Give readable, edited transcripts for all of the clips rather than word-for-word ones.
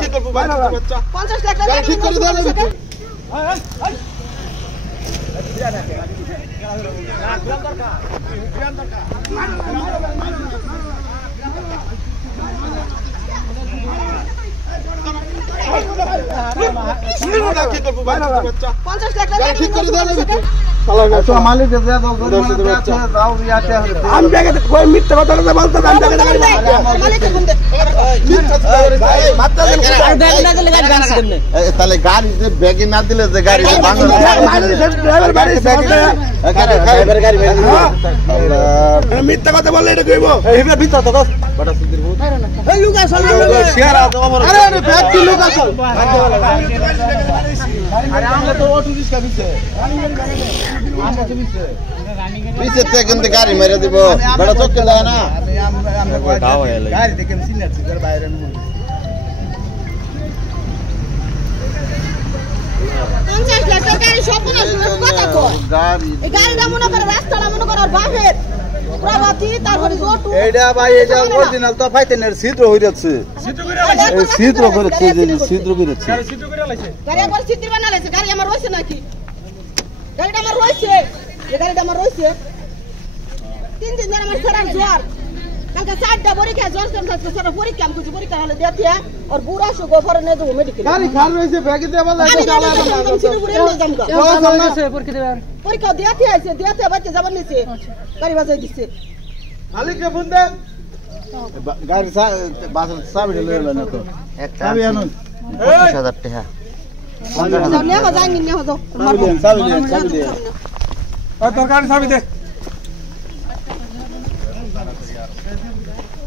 কি করবো ভাই বাচ্চা 50 লাখ টাকা ঠিক করে দাও কি করবো ভাই বাচ্চা 50 লাখ টাকা ঠিক করে দাও মালিক আমি জায়গাতে কই মিথ্যা কথা বলতে আমি তাহলে গাড়ি ব্যাগে না দিলে যে গাড়ি মিথ্যা কথা বললে এটা কইব পিছে কিন্তু গাড়ি মেরে দিব বড় চক্কে যায় না গাড়ি দেখে সিনাচ্ছি বাইরে ছিদ্র হয়ে যাচ্ছে ছিদ্র করেছে ছিদ্র করেছে গাড়ি আমার রয়েছে নাকি গাড়িটা আমার রয়েছে গাড়িটা আমার রয়েছে 3 দিন ধরে আমার সারার জ্বর কালকে 4টা পরীক্ষা জ্বর করতে সারা পরীক্ষা আমি কিছু পরীক্ষা হলে দেখিয়া আর বুড়া সো গোফরে নে দেব মেডিকেল গাড়ি খাল রয়েছে ব্যাগে দেবা লাগে পরীক্ষা দেখাতে আইছে দেখাতে বাচ্চা যাবার নিছে গাড়ি বাজাই দিছে মালিককে ফোন দে গাড়ি বাসের চাবি লয়ে না তো একটা চাবি আনুন 25000 টাকা 50000 নিয়ে যাই নিয়ে যাও চাবি দে তোর গাড়ি চাবি দে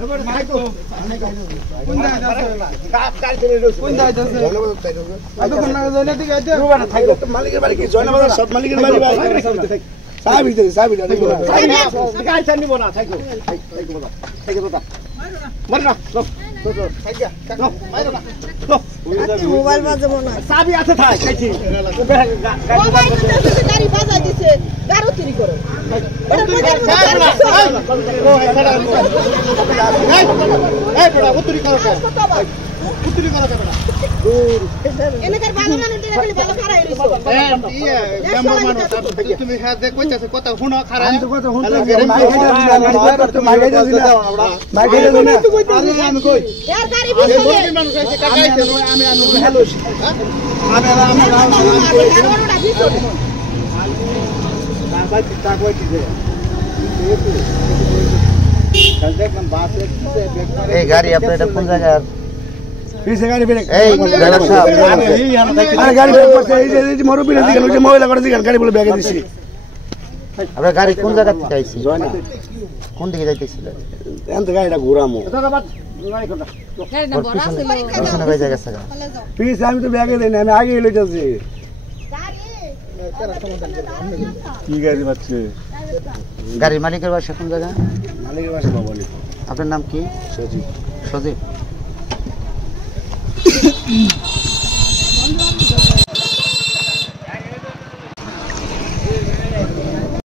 এবার মাইকো কোন দাই যাচ্ছে গাড়ি চলে রইছে কোন দাই যাচ্ছে আতো কোন না যাইলে ঠিক আছে রুবানা থাকো মালিকের বাড়ি কি জয়নাবাজার সব মালিকের বাড়ি ভাই চাবি দে চাবি দে গাড়ি চান নিব না থাকো থাকো বাবা মার না মোবাইল বাজাবো না চাবি আছে থাক খাইছি মোবাইল গাড়ি বাজাই দিছে গাড়ি চুরি করে এই বড়া উত্তরি করো উত্তরি করো বড়া এনেকার ভালো মানুষ দিলে খালি ভালো খারাই রইছো মেম্বার মানুষ তুমি হ্যাঁ দেখ কইতাছে কথা শুনো খারাই আমি তো কথা শুনতে আমি কই यार गाड़ी পিছনে মানুষ আছে কাকাইছে আমি হ্যালো এই গাড়ি আপনার এটা কোন জায়গা পিছে গাড়ি ব্রেক এই ড্রাইভার সাহেব আরে গাড়ি ব্রেক করছে এই যে মরুবিনা দিগান ওই যে মহিলা করে দিগান গাড়ি বলে ব্যাগে দিছি আপনার গাড়ি কোন জায়গা থেকে আইছে কোন দিকে যাইতেছিলেন এখান থেকে গাড়িটা ঘুরামো পিছনে কই জায়গা আছে পিছে আমি তো ব্যাগে দেই না আমি আগে লইতাছি কি গাড়ি বাচ্চে গাড়ির মালিকের বাসা কোন জায়গা মালিকের বাসা বাবলি আপনার নাম কি সজীব সজীব